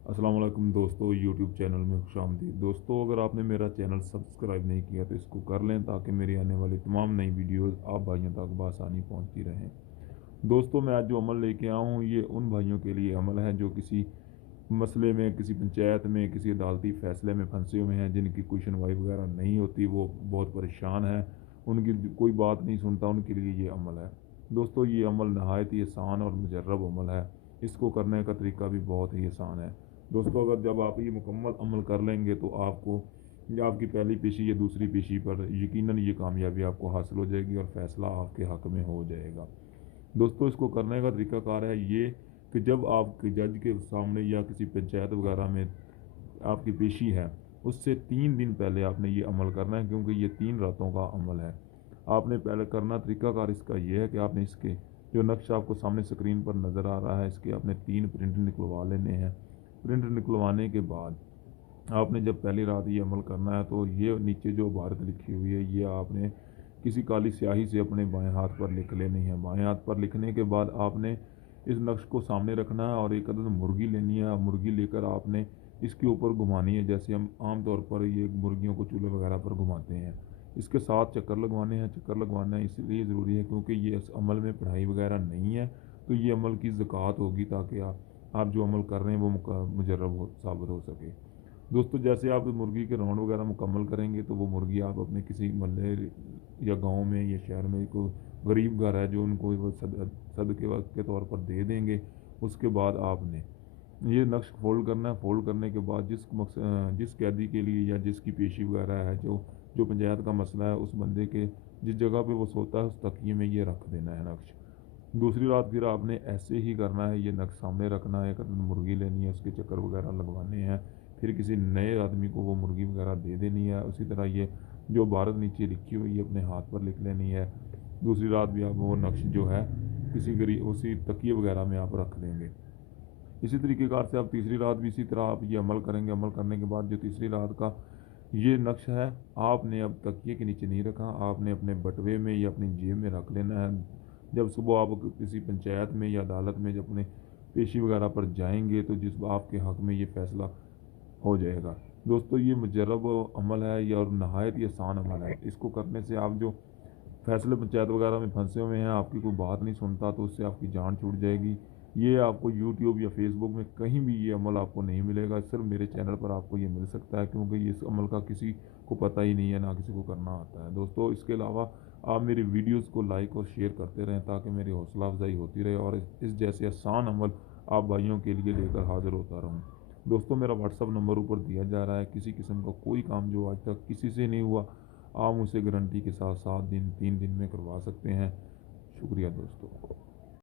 अस्सलाम वालेकुम दोस्तों, यूट्यूब चैनल में खुशामदीद। दोस्तों, अगर आपने मेरा चैनल सब्सक्राइब नहीं किया तो इसको कर लें ताकि मेरी आने वाली तमाम नई वीडियोस आप भाइयों तक बआसानी पहुंचती रहें। दोस्तों, मैं आज जो अमल लेके आया हूँ ये उन भाइयों के लिए अमल है जो किसी मसले में, किसी पंचायत में, किसी अदालती फ़ैसले में फंसे हुए हैं, जिनकी कोई सुनवाई वगैरह नहीं होती, वो बहुत परेशान है, उनकी कोई बात नहीं सुनता, उनके लिए ये अमल है। दोस्तों, ये अमल नहायत ही आसान और मुजर्रब अमल है। इसको करने का तरीका भी बहुत ही आसान है। दोस्तों, अगर जब आप ये मुकम्मल अमल कर लेंगे तो आपको या आपकी पहली पेशी या दूसरी पेशी पर यकीनन ये कामयाबी आपको हासिल हो जाएगी और फ़ैसला आपके हक़ में हो जाएगा। दोस्तों, इसको करने का तरीक़ाकार है ये कि जब आप जज के सामने या किसी पंचायत वगैरह में आपकी पेशी है, उससे 3 दिन पहले आपने ये अमल करना है, क्योंकि ये 3 रातों का अमल है। आपने पहले करना तरीक़ाकार इसका ये है कि आपने इसके जो नक्शा आपको सामने स्क्रीन पर नज़र आ रहा है, इसके आपने 3 प्रिंट निकलवा लेने हैं। प्रिंट निकलवाने के बाद आपने जब पहली रात ये अमल करना है तो ये नीचे जो इबारत लिखी हुई है ये आपने किसी काली स्याही से अपने बाएं हाथ पर लिख लेनी है। बाएं हाथ पर लिखने के बाद आपने इस नक्श को सामने रखना है और एक अदद मुर्गी लेनी है। मुर्गी लेकर आपने इसके ऊपर घुमानी है, जैसे हम आम तौर पर ये मुर्गियों को चूल्हे वगैरह पर घुमाते हैं। इसके 7 चक्कर लगवाने हैं। चक्कर लगवाना इसलिए ज़रूरी है क्योंकि ये इस अमल में पढ़ाई वगैरह नहीं है, तो ये अमल की ज़कात होगी ताकि आप जो अमल कर रहे हैं वो मुजर्रब साबित हो सके। दोस्तों, जैसे आप मुर्गी के राउंड वगैरह मुकम्मल करेंगे तो वो मुर्गी आप अपने किसी मोहल्ले या गांव में या शहर में कोई गरीब घर है जो उनको वो सदके वक्त के तौर पर दे देंगे। उसके बाद आपने ये नक्श फोल्ड करना है। फोल्ड करने के बाद जिस कैदी के लिए या जिसकी पेशी वगैरह है, जो जो पंचायत का मसला है, उस बंदे के जिस जगह पे वो सोता है उस तकिए में ये रख देना है नक्श। दूसरी रात फिर आपने ऐसे ही करना है, ये नक्श सामने रखना है, एक मुर्गी लेनी है, उसके चक्कर वगैरह लगवाने हैं, फिर किसी नए आदमी को वो मुर्गी वगैरह दे देनी है। उसी तरह ये जो इबारत नीचे लिखी हुई है अपने हाथ पर लिख लेनी है। दूसरी रात भी आप वो नक्श जो है किसी गरीब उसी तकिए वगैरह में आप रख देंगे। इसी तरीक़ेकार से आप तीसरी रात भी इसी तरह आप ये अमल करेंगे। अमल करने के बाद जो तीसरी रात का ये नक्श है आपने अब तकिए के नीचे नहीं रखा, आपने अपने बटुए में या अपनी जेब में रख लेना है। जब सुबह आप किसी पंचायत में या अदालत में जब अपने पेशी वगैरह पर जाएंगे तो जिस आपके हक़ में ये फ़ैसला हो जाएगा। दोस्तों, ये मुजर्रब अमल है ये और नहायत ही आसान अमल है। इसको करने से आप जो फैसले पंचायत वगैरह में फंसे हुए हैं, आपकी कोई बात नहीं सुनता तो उससे आपकी जान छूट जाएगी। ये आपको यूट्यूब या फेसबुक में कहीं भी ये अमल आपको नहीं मिलेगा, सिर्फ मेरे चैनल पर आपको ये मिल सकता है, क्योंकि ये इस अमल का किसी को पता ही नहीं है, ना किसी को करना आता है। दोस्तों, इसके अलावा आप मेरी वीडियोस को लाइक और शेयर करते रहें ताकि मेरी हौसला अफजाई होती रहे और इस जैसे आसान अमल आप भाइयों के लिए लेकर हाजिर होता रहूँ। दोस्तों, मेरा व्हाट्सअप नंबर ऊपर दिया जा रहा है। किसी किस्म का कोई काम जो आज तक किसी से नहीं हुआ, आप मुझसे गारंटी के साथ 7 दिन 3 दिन में करवा सकते हैं। शुक्रिया दोस्तों।